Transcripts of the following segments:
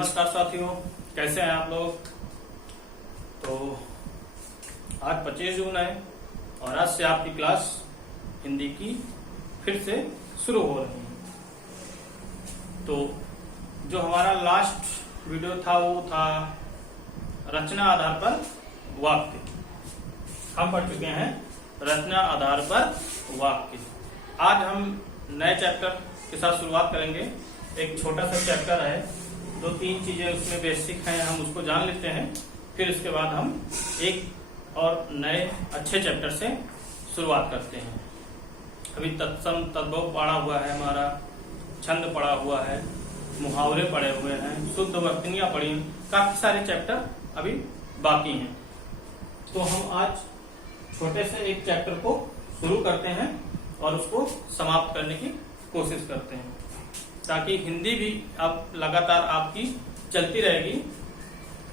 नमस्कार साथियों, कैसे हैं आप लोग। तो आज 25 जून है और आज से आपकी क्लास हिंदी की फिर से शुरू हो रही है। तो जो हमारा लास्ट वीडियो था वो था रचना आधार पर वाक्य। हम पढ़ चुके हैं रचना आधार पर वाक्य। आज हम नए चैप्टर के साथ शुरुआत करेंगे। एक छोटा सा चैप्टर है, 2-3 चीजें उसमें बेसिक हैं, हम उसको जान लेते हैं। फिर उसके बाद हम एक और नए अच्छे चैप्टर से शुरुआत करते हैं। अभी तत्सम तद्भव पढ़ा हुआ है, हमारा छंद पढ़ा हुआ है, मुहावरे पढ़े हुए हैं, शुद्ध वक्तनियां पढ़ी, काफी सारे चैप्टर अभी बाकी हैं। तो हम आज छोटे से एक चैप्टर को शुरू करते हैं और उसको समाप्त करने की कोशिश करते हैं, ताकि हिंदी भी अब लगातार आपकी चलती रहेगी,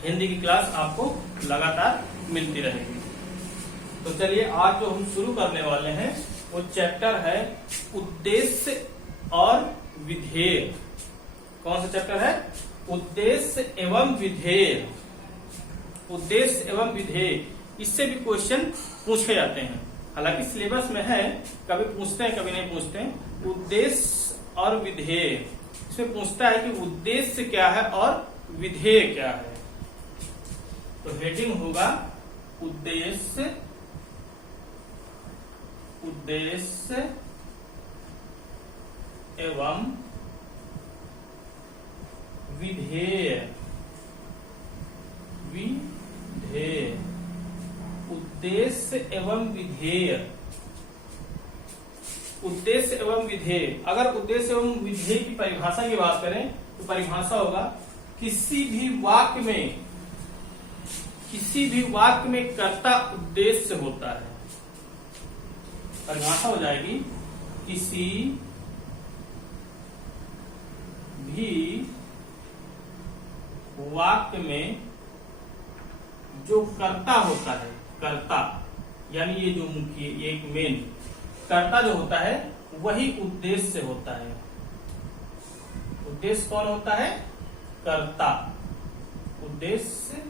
हिंदी की क्लास आपको लगातार मिलती रहेगी। तो चलिए आज जो हम शुरू करने वाले हैं वो चैप्टर है उद्देश्य और विधेय। कौन सा चैप्टर है? उद्देश्य एवं विधेय। उद्देश्य एवं विधेय, इससे भी क्वेश्चन पूछे जाते हैं। हालांकि सिलेबस में है, कभी पूछते हैं कभी नहीं पूछते हैं। उद्देश्य और विधेय, इसमें पूछता है कि उद्देश्य क्या है और विधेय क्या है। तो हेडिंग होगा उद्देश्य एवं विधेय। उद्देश्य एवं विधेय। उद्देश्य एवं विधेय, अगर उद्देश्य एवं विधेय की परिभाषा की बात करें तो परिभाषा होगा किसी भी वाक्य में कर्ता उद्देश्य होता है। परिभाषा हो जाएगी किसी भी वाक्य में जो कर्ता होता है, कर्ता यानी ये जो मुख्य, ये एक मेन कर्ता जो होता है वही उद्देश्य होता है। उद्देश्य कौन होता है? कर्ता उद्देश्य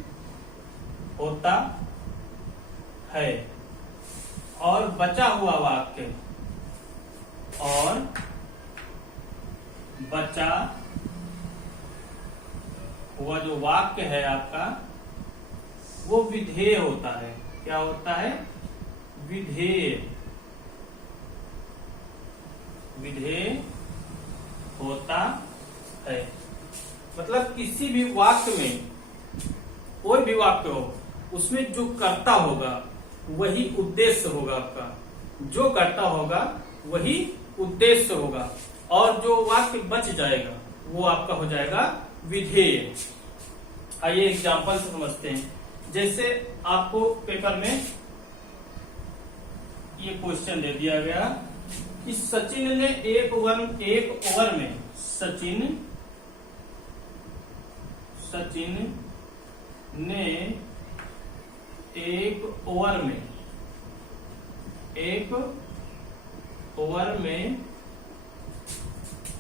होता है। और बचा हुआ वाक्य, और बचा हुआ जो वाक्य है आपका वो विधेय होता है। क्या होता है? विधेय होता है। मतलब किसी भी वाक्य में, कोई भी वाक्य हो, उसमें जो कर्ता होगा वही उद्देश्य होगा आपका। जो कर्ता होगा वही उद्देश्य होगा, और जो वाक्य बच जाएगा वो आपका हो जाएगा विधेय। आइए एग्जाम्पल से समझते हैं। जैसे आपको पेपर में ये क्वेश्चन दे दिया गया कि सचिन ने एक ओवर में सचिन ने एक ओवर में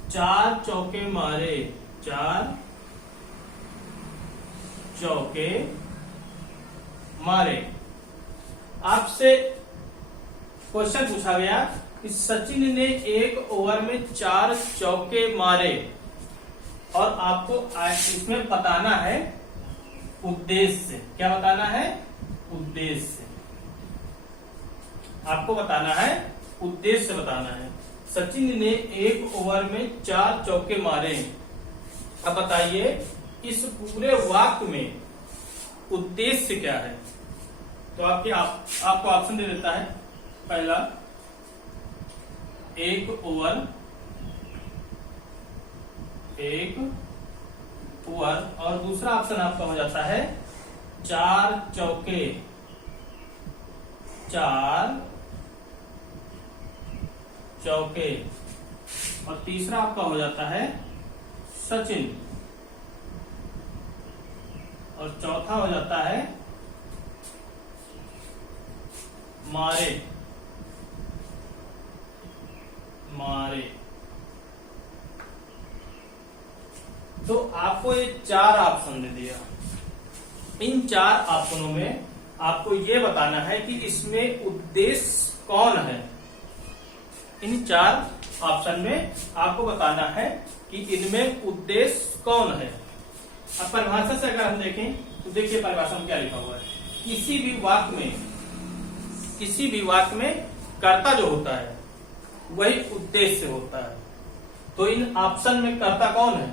4 चौके मारे। 4 चौके मारे। आपसे क्वेश्चन पूछा गया कि सचिन ने एक ओवर में 4 चौके मारे, और आपको इसमें बताना है उद्देश्य। क्या बताना है? उद्देश्य। आपको बताना है उद्देश्य बताना है। सचिन ने एक ओवर में 4 चौके मारे। अब बताइए इस पूरे वाक्य में उद्देश्य क्या है? तो आपको ऑप्शन दे देता है। पहला, एक ओवर, और दूसरा ऑप्शन आपका हो जाता है 4 चौके। 4 चौके, और तीसरा आपका हो जाता है सचिन, और चौथा हो जाता है मारे। तो आपको ये 4 ऑप्शन दे दिया। इन 4 ऑप्शनों में आपको ये बताना है कि इसमें उद्देश्य कौन है। इन 4 ऑप्शन में आपको बताना है कि इनमें उद्देश्य कौन है। अब परिभाषा से अगर हम देखें तो देखिए परिभाषा में क्या लिखा हुआ है। किसी भी वाक्य में कर्ता जो होता है वही उद्देश्य होता है। तो इन ऑप्शन में कर्ता कौन है?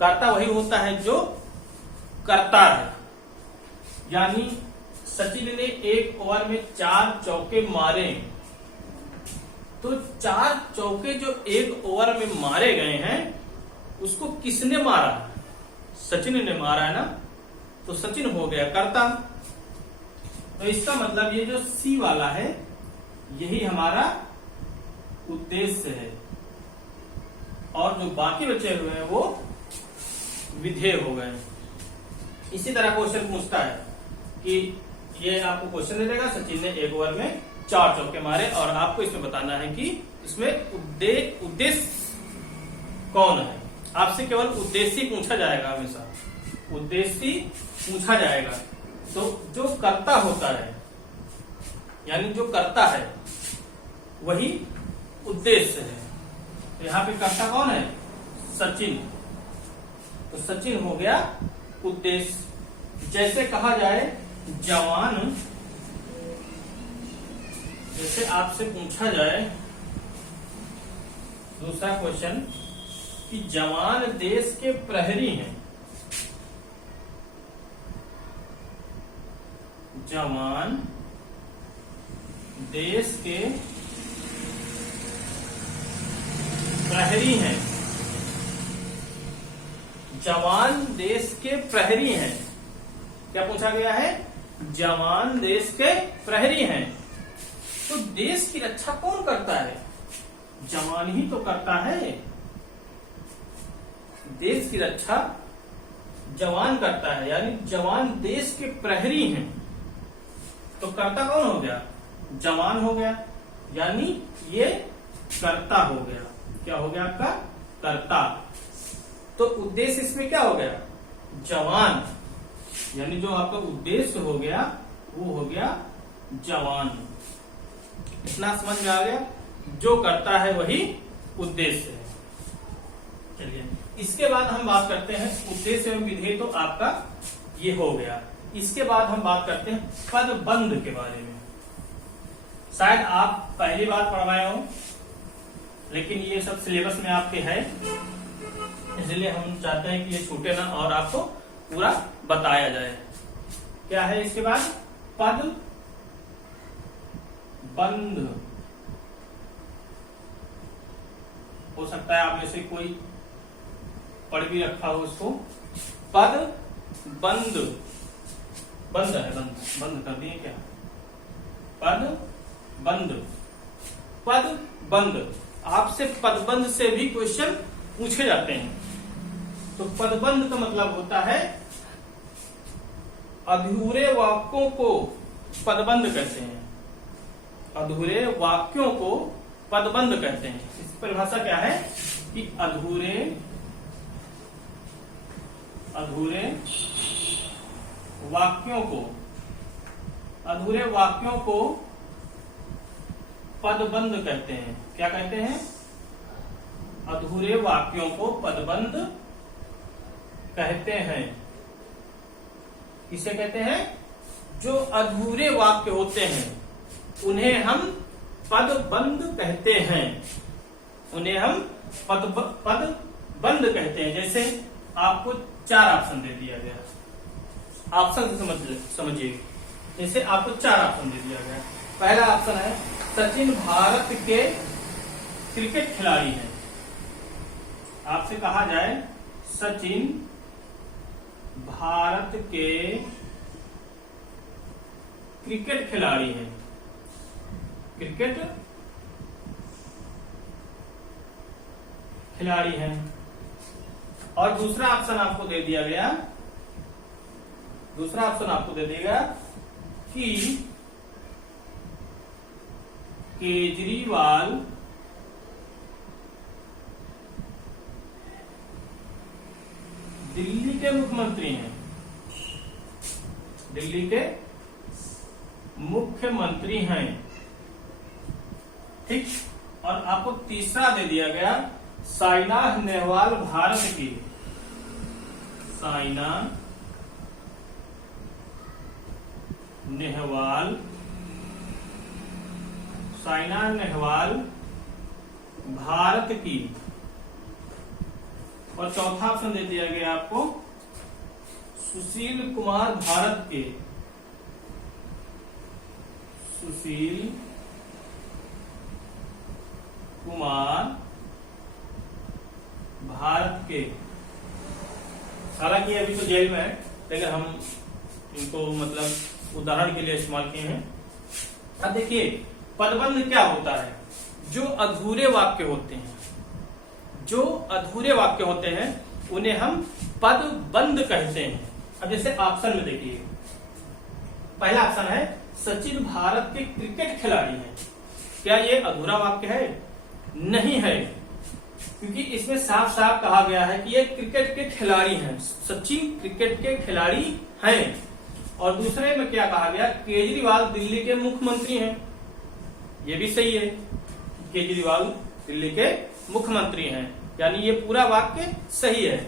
कर्ता वही होता है जो करता है। यानी सचिन ने 1 ओवर में 4 चौके मारे, तो 4 चौके जो 1 ओवर में मारे गए हैं उसको किसने मारा? सचिन ने मारा है ना, तो सचिन हो गया कर्ता। तो इसका मतलब ये जो सी वाला है यही हमारा उद्देश्य है, और जो बाकी बचे हुए हैं वो विधेय हो गए। इसी तरह क्वेश्चन पूछता है कि ये आपको क्वेश्चन दे देगा, सचिन ने 1 ओवर में 4 चौके मारे, और आपको इसमें बताना है कि इसमें उद्देश्य कौन है। आपसे केवल उद्देश्य पूछा जाएगा, हमेशा उद्देश्य पूछा जाएगा। तो जो कर्ता होता है, यानी जो करता है वही उद्देश्य है। तो यहाँ पे कर्ता कौन है? सचिन। तो सचिन हो गया उद्देश्य। जैसे कहा जाए जवान, जैसे आपसे पूछा जाए दूसरा क्वेश्चन कि जवान देश के प्रहरी हैं। जवान देश के प्रहरी हैं। जवान देश के प्रहरी हैं। क्या पूछा गया है? जवान देश के प्रहरी हैं। तो देश की रक्षा कौन करता है? जवान ही तो करता है। देश की रक्षा जवान करता है, यानी जवान देश के प्रहरी हैं। तो कर्ता कौन हो गया? जवान हो गया, यानी ये कर्ता हो गया। क्या हो गया आपका? कर्ता। तो उद्देश्य इसमें क्या हो गया? जवान, यानी जो आपका उद्देश्य हो गया वो हो गया जवान। इतना समझ में आ गया? जो करता है वही उद्देश्य है। चलिए इसके बाद हम बात करते हैं उद्देश्य एवं विधेय, तो आपका ये हो गया। इसके बाद हम बात करते हैं पदबंध के बारे में। शायद आप पहली बार पढ़वाए हो, लेकिन ये सब सिलेबस में आपके है, इसलिए हम चाहते हैं कि ये छूटे ना और आपको पूरा बताया जाए। क्या है इसके बाद? पद बंध। हो सकता है आप में से कोई पढ़ भी रखा हो इसको। पद बंध, बंद है, बंद कर दिए क्या? पद बंध, पद बंध। आपसे पदबंध से भी क्वेश्चन पूछे जाते हैं। तो पदबंध का मतलब होता है अधूरे वाक्यों को पदबंध कहते हैं। अधूरे वाक्यों को पदबंध कहते हैं। इसकी परिभाषा क्या है कि अधूरे वाक्यों को पदबंध कहते हैं। क्या कहते हैं? अधूरे वाक्यों को पदबंध कहते हैं। किसे कहते हैं? जो अधूरे वाक्य होते हैं उन्हें हम पदबंध कहते हैं। उन्हें हम पदबंध कहते हैं। जैसे आपको 4 ऑप्शन दे दिया गया, ऑप्शन समझिए। जैसे आपको 4 ऑप्शन दे दिया गया। पहला ऑप्शन है सचिन भारत के क्रिकेट खिलाड़ी हैं। आपसे कहा जाए सचिन भारत के क्रिकेट खिलाड़ी हैं। क्रिकेट खिलाड़ी हैं। और दूसरा ऑप्शन आपको दे दिया गया, दूसरा ऑप्शन आपको दे देगा कि के मुख्यमंत्री हैं, दिल्ली के मुख्यमंत्री हैं। ठीक, और आपको तीसरा दे दिया गया, साइना नेहवाल भारत की, साइना नेहवाल, साइना नेहवाल भारत की। और चौथा ऑप्शन दे दिया गया आपको, सुशील कुमार भारत के, सुशील कुमार भारत के। हालांकि अभी तो जेल में है, लेकिन हम इनको मतलब उदाहरण के लिए इस्तेमाल किए हैं। अब देखिए पदबंध क्या होता है, जो अधूरे वाक्य होते हैं, जो अधूरे वाक्य होते हैं उन्हें हम पदबंध कहते हैं। अब जैसे ऑप्शन में देखिए, पहला ऑप्शन है सचिन भारत के क्रिकेट खिलाड़ी हैं। क्या ये अधूरा वाक्य है? नहीं है, क्योंकि इसमें साफ साफ कहा गया है कि ये क्रिकेट के खिलाड़ी हैं, सचिन क्रिकेट के खिलाड़ी हैं। और दूसरे में क्या कहा गया, केजरीवाल दिल्ली के मुख्यमंत्री हैं। ये भी सही है, केजरीवाल दिल्ली के मुख्यमंत्री हैं, यानी ये पूरा वाक्य सही है।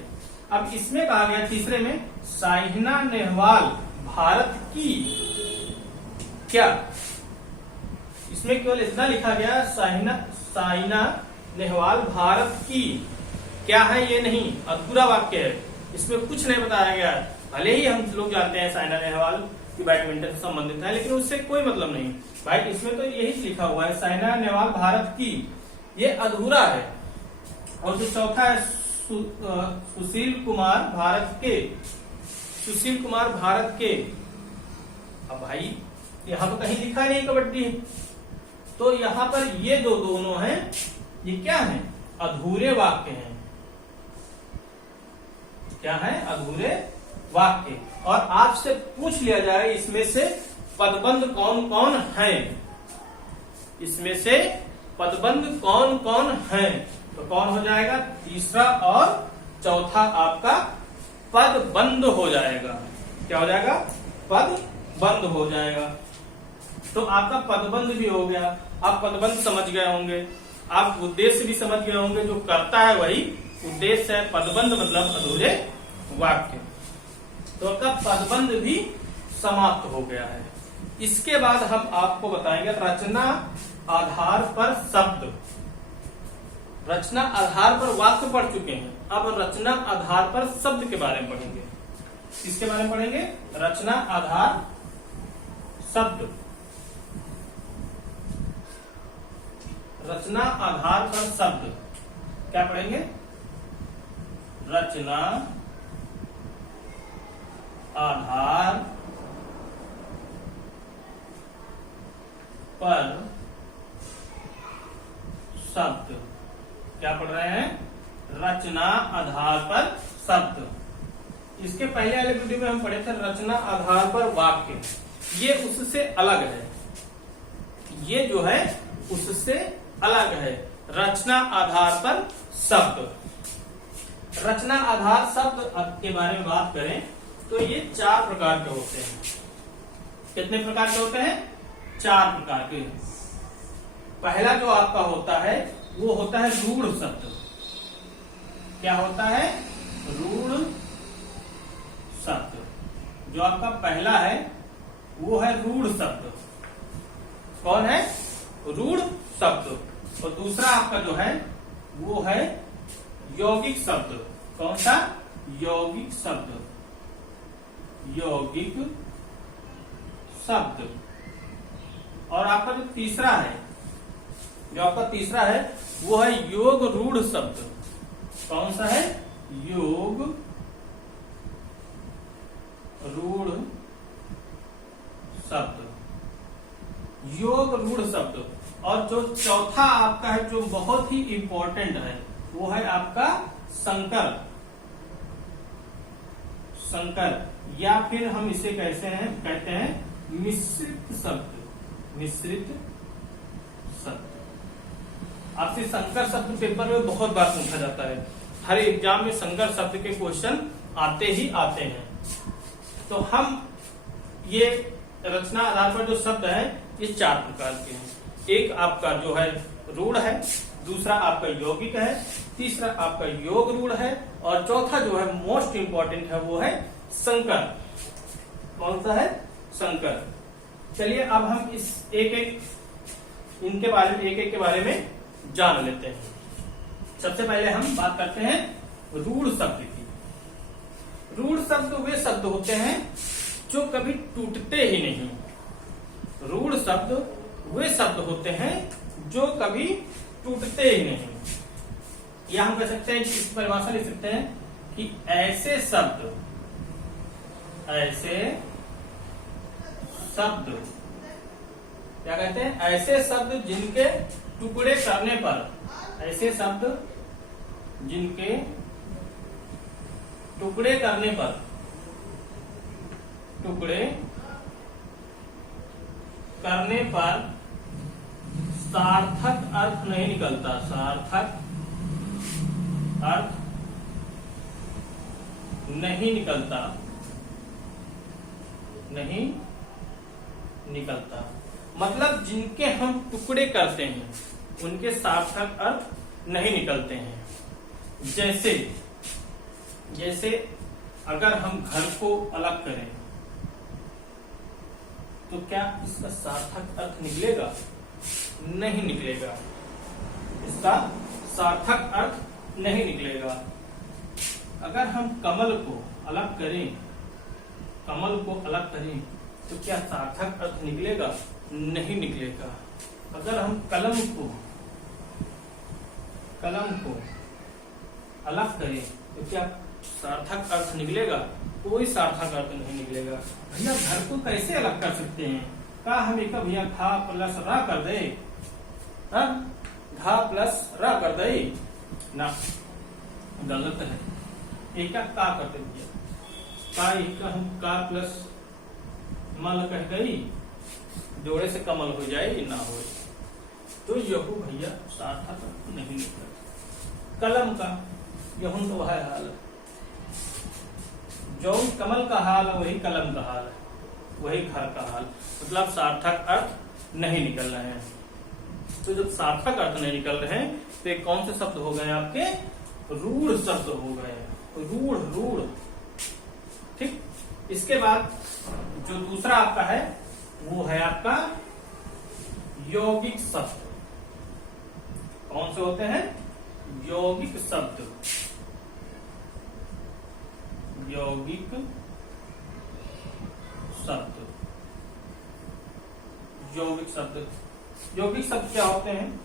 अब इसमें कहा गया तीसरे में, साइना नेहवाल भारत की, क्या इसमें केवल इतना लिखा गया, साइना नेहवाल भारत की, क्या है ये नहीं, अधूरा वाक्य है, इसमें कुछ नहीं बताया गया। भले ही हम लोग जानते हैं साइना नेहवाल की बैडमिंटन से संबंधित है, लेकिन उससे कोई मतलब नहीं भाई, इसमें तो यही लिखा हुआ है साइना नेहवाल भारत की, ये अधूरा है। और जो चौथा है सुशील कुमार भारत के, सुशील कुमार भारत के, अब भाई यहां तो कहीं लिखा नहीं कबड्डी, तो यहां पर ये दोनों हैं, ये क्या है, अधूरे वाक्य हैं। क्या है, अधूरे वाक्य। और आपसे पूछ लिया जाए इसमें से पदबंध कौन कौन है, इसमें से पदबंध कौन कौन है, तो कौन हो जाएगा, तीसरा और चौथा आपका पदबंध हो जाएगा। क्या हो जाएगा, पदबंध हो जाएगा। तो आपका पदबंध भी हो गया, आप पदबंध समझ गए होंगे, आप उद्देश्य भी समझ गए होंगे, जो करता है वही उद्देश्य है। पदबंध मतलब अधूरे वाक्य। तो आपका पदबंध भी समाप्त हो गया है। इसके बाद हम आपको बताएंगे रचना आधार पर शब्द। रचना आधार पर वाक्य पढ़ चुके हैं, अब रचना आधार पर शब्द के बारे में पढ़ेंगे। किसके बारे में पढ़ेंगे, रचना आधार शब्द। रचना आधार पर शब्द क्या पढ़ेंगे, रचना आधार पर शब्द। क्या पढ़ रहे हैं, रचना आधार पर शब्द। इसके पहले वाले वीडियो में हम पढ़े थे रचना आधार पर वाक्य, ये उससे अलग है, ये जो है उससे अलग है। रचना आधार पर शब्द। रचना आधार शब्द के बारे में बात करें तो ये 4 प्रकार के होते हैं। कितने प्रकार के होते हैं, 4 प्रकार के। पहला जो आपका होता है वो होता है रूढ़ शब्द। क्या होता है, रूढ़ शब्द। जो आपका पहला है वो है रूढ़ शब्द। कौन है, रूढ़ शब्द। और दूसरा आपका जो है वो है यौगिक शब्द। कौन सा, यौगिक शब्द। यौगिक शब्द। और आपका जो तीसरा है, जो आपका तीसरा है वो है योग रूढ़ शब्द। कौन सा है, योग रूढ़ शब्द। योग रूढ़ शब्द। और जो चौथा आपका है जो बहुत ही इंपॉर्टेंट है वो है आपका संकर। संकर या फिर हम इसे कहते हैं मिश्रित शब्द। मिश्रित शब्द। आपसे संकर शब्द पेपर में बहुत बार पूछा जाता है, हर एग्जाम में संकर शब्द के क्वेश्चन आते ही आते हैं। तो हम ये रचना आधार पर जो शब्द है ये 4 प्रकार के हैं। एक आपका जो है रूढ़ है, दूसरा आपका यौगिक है, तीसरा आपका योग रूढ़ है, और चौथा जो है मोस्ट इंपॉर्टेंट है वो है संकर। कौन सा है? संकर। चलिए अब हम इस इनके बारे में एक के बारे में जान लेते हैं। सबसे पहले हम बात करते हैं रूढ़ शब्द की। रूढ़ शब्द वे शब्द होते हैं जो कभी टूटते ही नहीं। रूढ़ शब्द वे शब्द होते हैं जो कभी टूटते ही नहीं। या हम कह सकते हैं, इस परिभाषा लिख सकते हैं कि ऐसे शब्द क्या कहते हैं? ऐसे शब्द जिनके टुकड़े करने पर, ऐसे शब्द जिनके टुकड़े करने पर सार्थक अर्थ नहीं निकलता। सार्थक अर्थ नहीं निकलता। मतलब जिनके हम टुकड़े करते हैं उनके सार्थक अर्थ नहीं निकलते हैं। जैसे अगर हम घर को अलग करें तो क्या इसका सार्थक अर्थ निकलेगा? नहीं निकलेगा। इसका सार्थक अर्थ नहीं निकलेगा। अगर हम कमल को अलग करें तो क्या सार्थक अर्थ निकलेगा? नहीं निकलेगा। अगर हम कलम को अलग करें तो क्या सार्थक अर्थ निकलेगा? कोई सार्थक अर्थ नहीं निकलेगा। भैया घर को कैसे अलग कर सकते हैं? क्या हम एक भैया घा प्लस रा कर दे? घा प्लस रा कर दे ना, गलत है। एक का करते भैया, का एक हम का प्लस मल कह गई, जोड़े से कमल हो जाए ना हो, तो यहू भैया सार्थक नहीं निकला। कलम का यहूं तो वह हाल है, जो कमल का हाल है वही कलम का हाल है, वही घर का हाल। मतलब सार्थक अर्थ नहीं निकल रहे हैं। तो जब सार्थक अर्थ नहीं निकल रहे हैं तो ये कौन से शब्द हो गए आपके? रूढ़ शब्द हो गए। रूढ़। ठीक। इसके बाद जो दूसरा आपका है वो है आपका यौगिक शब्द। कौन से होते हैं? यौगिक शब्द। यौगिक शब्द क्या होते हैं?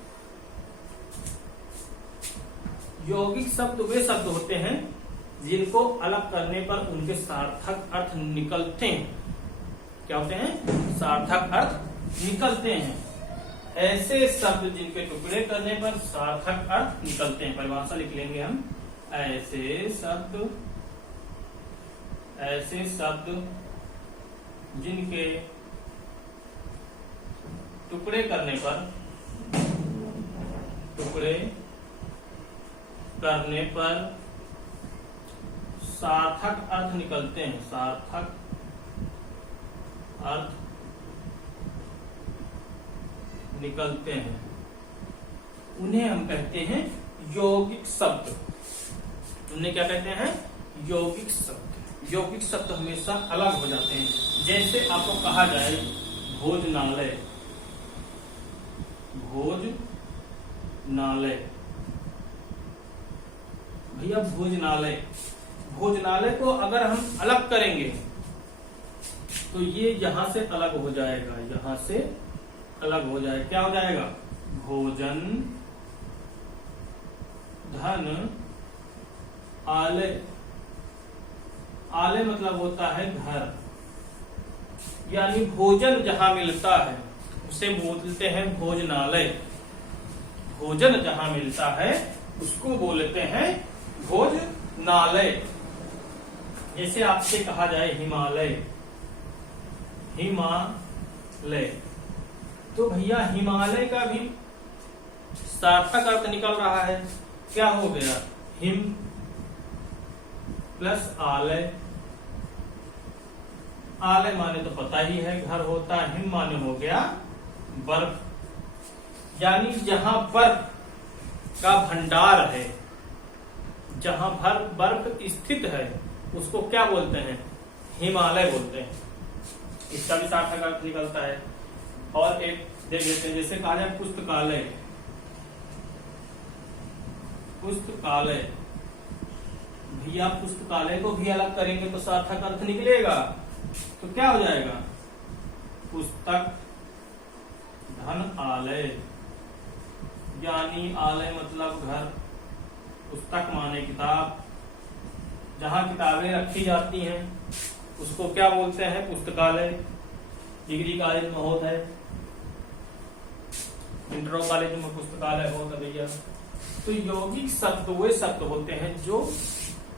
यौगिक शब्द वे शब्द होते हैं जिनको अलग करने पर उनके सार्थक अर्थ निकलते हैं। क्या होते हैं? सार्थक अर्थ निकलते हैं। ऐसे शब्द जिनके टुकड़े करने पर सार्थक अर्थ निकलते हैं। परिभाषा लिख लेंगे हम। ऐसे शब्द जिनके टुकड़े करने पर सार्थक अर्थ निकलते हैं। सार्थक अर्थ निकलते हैं, उन्हें हम कहते हैं यौगिक शब्द। उन्हें क्या कहते हैं? यौगिक शब्द। यौगिक शब्द हमेशा अलग हो जाते हैं। जैसे आपको कहा जाए भोजनालय, भैया भोजनालय को अगर हम अलग करेंगे तो ये यहां से अलग हो जाएगा, यहां से अलग हो जाएगा। क्या हो जाएगा? भोजन धन आलय। आलय मतलब होता है घर, यानी भोजन जहां मिलता है उसे बोलते हैं भोजनालय। भोजन जहां मिलता है उसको बोलते हैं भोजनालय। जैसे आपसे कहा जाए हिमालय, तो भैया हिमालय का भी सार्थक अर्थ निकल रहा है। क्या हो गया? हिम प्लस आलय। आलय माने तो पता ही है घर होता है, हिम माने हो गया बर्फ, यानी जहां बर्फ का भंडार है, जहां बर्फ स्थित है उसको क्या बोलते हैं? हिमालय बोलते हैं। इसका भी सार्थक अर्थ निकलता है। और एक देख लेते हैं, जैसे कहा जाए पुस्तकालय। पुस्तकालय, भैया पुस्तकालय को भी अलग करेंगे तो सार्थक अर्थ निकलेगा, तो क्या हो जाएगा? पुस्तक धन आलय, यानी आलय मतलब घर, पुस्तक माने किताब, जहां किताबें रखी जाती हैं उसको क्या बोलते हैं? पुस्तकालय। डिग्री कॉलेज में होता है, इंटर कॉलेज में पुस्तकालय होता भैया। तो यौगिक शब्द वे शब्द होते हैं जो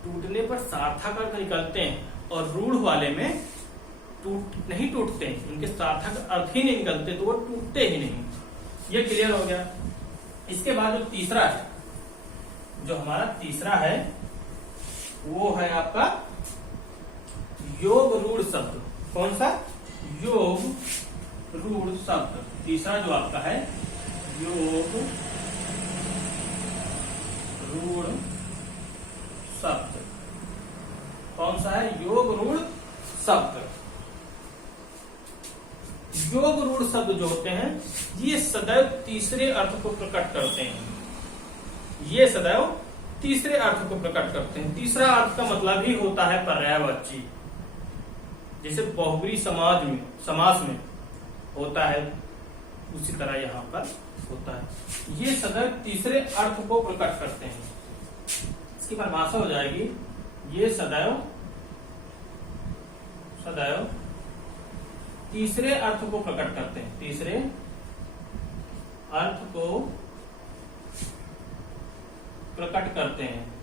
टूटने पर सार्थक अर्थ निकलते हैं और रूढ़ वाले में नहीं टूटते, उनके सार्थक अर्थ ही नहीं निकलते, तो वो टूटते ही नहीं। ये क्लियर हो गया। इसके बाद जो तीसरा है, जो हमारा तीसरा है वो है आपका योग रूढ़ शब्द। कौन सा? योग रूढ़ शब्द। तीसरा जो आपका है योग रूढ़ शब्द। कौन सा है? योग रूढ़ शब्द। योग रूढ़ शब्द जो होते हैं ये सदैव तीसरे अर्थ को प्रकट करते हैं। ये सदैव तीसरे अर्थ को प्रकट करते हैं। तीसरा अर्थ का मतलब ही होता है पर्यायवाची, जैसे बहुब्री समास में होता है उसी तरह यहाँ पर होता है। ये सदैव तीसरे अर्थ को प्रकट करते हैं। इसकी परिभाषा हो जाएगी, ये सदैव तीसरे अर्थ को प्रकट करते हैं। तीसरे अर्थ को प्रकट करते हैं।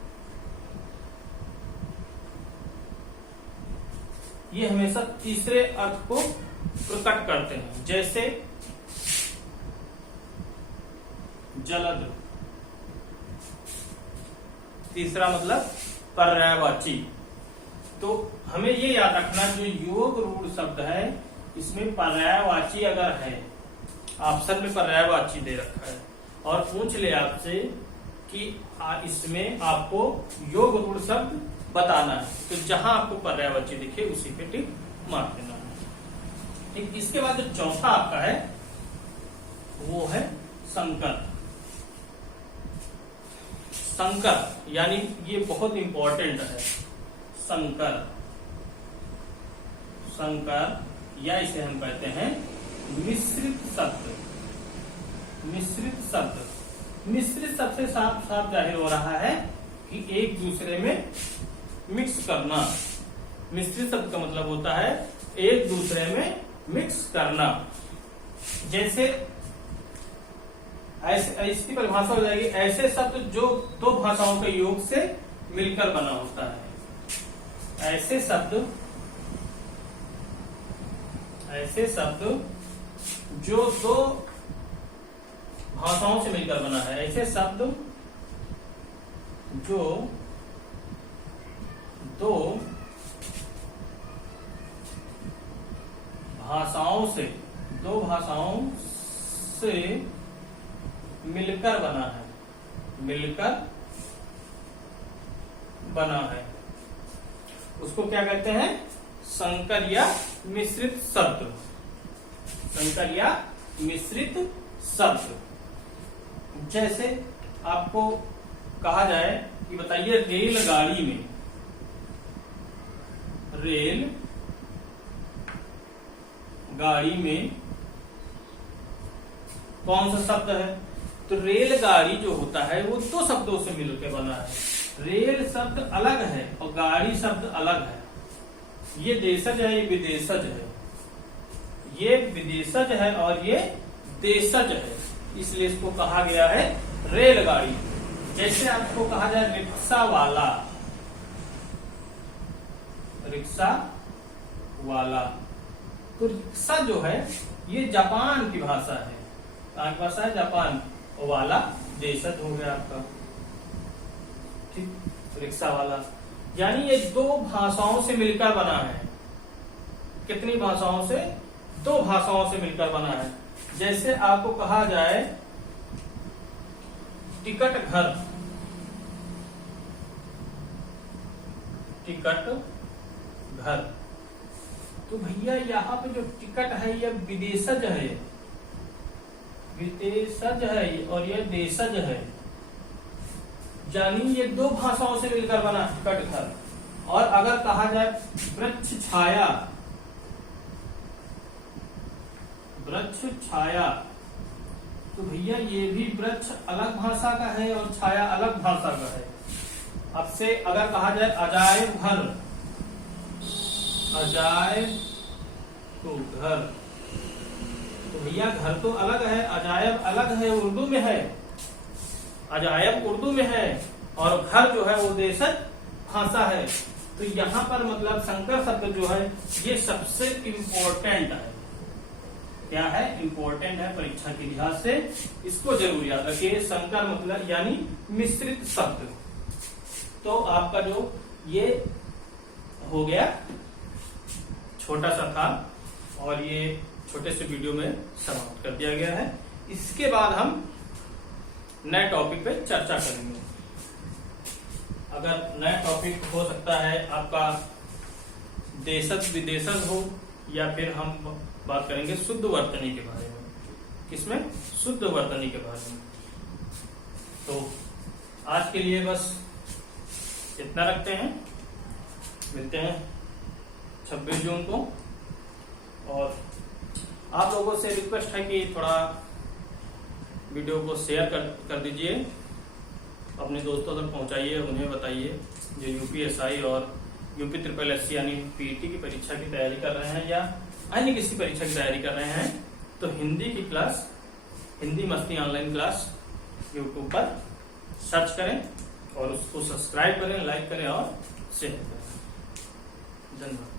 ये हमेशा तीसरे अर्थ को प्रकट करते हैं। जैसे जलद, तीसरा मतलब पर्यायवाची। तो हमें ये याद रखना, जो योग रूढ़ शब्द है इसमें पर्यायवाची अगर है, ऑप्शन में पर्यायवाची दे रखा है और पूछ ले आपसे कि इसमें आपको योग रूढ़ शब्द बताना है, तो जहां आपको पर्यायवाची दिखे उसी पे टिक मार देना है। ठीक। इसके बाद जो चौथा आपका है वो है संकर। संकर यानी ये बहुत इंपॉर्टेंट है। संकर, संकर या इसे हम कहते हैं मिश्रित शब्द। मिश्रित शब्द, मिश्रित शब्द से साफ साफ जाहिर हो रहा है कि एक दूसरे में मिक्स करना। मिश्रित शब्द का मतलब होता है एक दूसरे में मिक्स करना। जैसे इसकी परिभाषा हो जाएगी, ऐसे शब्द जो दो भाषाओं के योग से मिलकर बना होता है। ऐसे शब्द जो दो भाषाओं से मिलकर बना है। ऐसे शब्द जो दो भाषाओं से मिलकर बना है। मिलकर बना है उसको क्या कहते हैं? संकर या मिश्रित शब्द। संकर या मिश्रित शब्द। जैसे आपको कहा जाए कि बताइए रेलगाड़ी में, रेल गाड़ी में कौन सा शब्द है? तो रेलगाड़ी जो होता है वो दो शब्दों से मिलकर बना है। रेल शब्द अलग है और गाड़ी शब्द अलग है। ये देशज है, ये विदेशज है। ये विदेशज है और ये देशज है, इसलिए इसको कहा गया है रेलगाड़ी। जैसे आपको कहा जाए रिक्शा वाला, रिक्शा वाला, तो रिक्शा जो है ये जापान की भाषा है। कहाँ की भाषा है? जापान। और वाला देशज हो गया आपका। ठीक, रिक्शा वाला। यानी ये 2 भाषाओं से मिलकर बना है। कितनी भाषाओं से? 2 भाषाओं से मिलकर बना है। जैसे आपको कहा जाए टिकट घर, टिकट घर, तो भैया यहाँ पे जो टिकट है यह विदेशज है, विदेशज है और यह देशज है। यानी ये 2 भाषाओं से मिलकर बना टिकट घर। और अगर कहा जाए वृक्ष छाया, वृक्ष छाया, तो भैया ये भी वृक्ष अलग भाषा का है और छाया अलग भाषा का है। अब से अगर कहा जाए अजायब घर, अजायब तो घर, तो भैया घर तो अलग है, अजायब अलग है, उर्दू में है, अजायब उर्दू में है और घर जो है वो देशज भाषा है। तो यहाँ पर मतलब संकर शब्द जो है ये सबसे इम्पोर्टेंट है। क्या है? इम्पोर्टेंट है परीक्षा के लिहाज से, इसको जरूर याद रखिए। संकर मतलब यानी मिश्रित शब्द। तो आपका जो ये हो गया छोटा सा था और ये छोटे से वीडियो में समाप्त कर दिया गया है। इसके बाद हम नए टॉपिक पे चर्चा करेंगे। अगर नया टॉपिक हो सकता है आपका देशज विदेशज हो, या फिर हम बात करेंगे शुद्ध वर्तनी के बारे में। किसमें? शुद्ध वर्तनी के बारे में। तो आज के लिए बस इतना रखते हैं। मिलते हैं 26 जून को। और आप लोगों से रिक्वेस्ट है कि थोड़ा वीडियो को शेयर कर दीजिए, अपने दोस्तों तक पहुंचाइए, उन्हें बताइए जो यूपीएसआई और यूपी ट्रिपल एससी यानी पीईटी की परीक्षा की तैयारी कर रहे हैं या अन्य किसी परीक्षा की तैयारी कर रहे हैं, तो हिंदी की क्लास, हिंदी मस्ती ऑनलाइन क्लास यूट्यूब पर सर्च करें और उसको सब्सक्राइब करें, लाइक करें और शेयर करें। धन्यवाद।